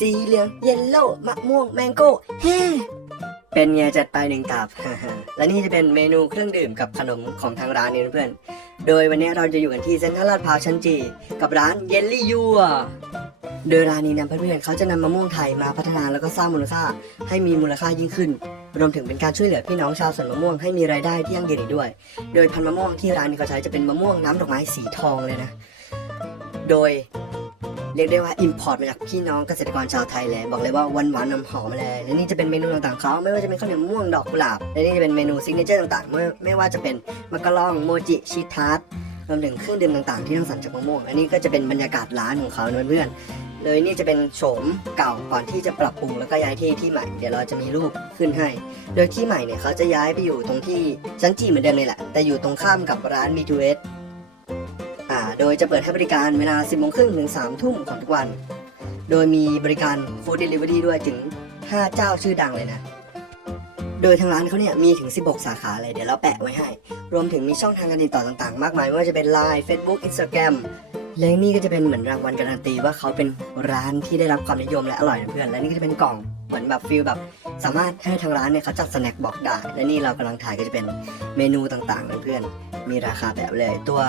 สีเหลืองเยลโล่มะม่วงแมงโก้เฮ้เป็นไงจัดไปหนึ่งตับ และนี่จะเป็นเมนูเครื่องดื่มกับขนมของทางร้านนี้เพื่อน โดยวันนี้เราจะอยู่กันที่เซ็นทรัลลาดพร้าวชั้นจี กับร้านเยลลี่ยัวโดยร้านนี้นะเพื่อนๆเขาจะนำมะม่วงไทยมาพัฒนาแล้วก็สร้างมูลค่าให้มีมูลค่ายิ่งขึ้น รวมถึงเป็นการช่วยเหลือพี่น้องชาวสวนมะม่วงให้มีรายได้ที่ยั่งยืนด้วย โดยพันธุ์มะม่วงที่ร้านนี้เขาใช้จะเป็นมะม่วงน้ำดอกไม้สีทองเลยนะ โดย เรียกได้ว่าอิมพอร์ตมาจากพี่น้องเกษตรกรชาวไทยเลยบอกเลยว่าหวานหวานน้ำหอมเลยและนี่จะเป็นเมนูต่างๆเขาไม่ว่าจะเป็นข้าวเหนียวม่วงดอกกุหลาบและนี่จะเป็นเมนูซิกเนเจอร์ต่างๆไม่ไม่ว่าจะเป็นมักกะลองโมจิชีทาร์ตรวมถึงเครื่องดื่มต่างๆที่ต้องสั่งจากมะม่วงอันนี้ก็จะเป็นบรรยากาศร้านของเขานะเพื่อนๆเลยนี่จะเป็นโฉมเก่าก่อนที่จะปรับปรุงแล้วก็ย้ายที่ที่ใหม่เดี๋ยวเราจะมีรูปขึ้นให้ โดยที่ใหม่เนี่ยเขาจะย้ายไปอยู่ตรงที่ชั้นจีเหมือนเดิมเลยแหละแต่อยู่ตรงข้ามกับร้าน B2S อ่า โดยจะเปิดให้บริการเวลา 10โมงครึ่งถึง 3 ทุ่มของทุกวัน โดยมีบริการ Food Delivery ด้วยถึง 5 เจ้าชื่อดังเลยนะ โดยทางร้านเขาเนี่ยมีถึง 16 สาขาเลยเดี๋ยวเราแปะไว้ให้ รวมถึงมีช่องทางการติดต่อต่างๆ มากมายไม่ว่าจะเป็น Line Facebook Instagram และนี่ก็จะเป็นเหมือนรางวัลการันตีว่าเขาเป็นร้านที่ได้รับความนิยมและอร่อยนะเพื่อน และนี่ก็จะเป็นกล่องเหมือนแบบฟิลแบบ สามารถให้ทางร้านเนี่ยเขาจัดสแน็คบอกได้ และนี่เรากำลังถ่ายก็จะเป็นเมนูต่างๆนะเพื่อน มีราคาแบบเลย ตัว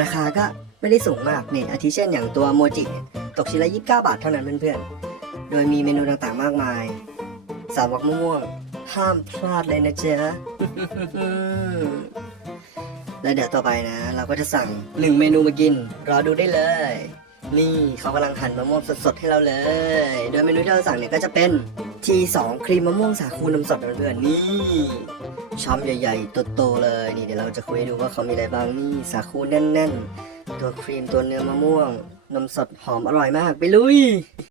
ราคาก็ ไม่ได้สูงมากเนี่ยอาทิเช่นอย่างตัวโมจิเนี่ยตกชิ้นละ 29 บาทเท่านั้นเพื่อนๆ โดยมีเมนูต่างๆมากมาย สาวกมะม่วงห้ามพลาดเลยนะจ๊ะและเดี๋ยวต่อไปนะ เราก็จะสั่งหนึ่งเมนูมากิน รอดูได้เลย นี่เขากำลังหั่นมะม่วงสดๆให้เราเลย โดยเมนูที่เราสั่งเนี่ยก็จะเป็น T2 ครีมมะม่วงสาคูนมสดเพื่อนๆนี่ช้อมใหญ่ๆโตๆเลย นี่เดี๋ยวเราจะคุยดูว่าเขามีอะไรบ้างนี่สาคูแน่นๆ ตัวครีมตัวเนื้อมะม่วง นมสดหอมอร่อยมากไปลุย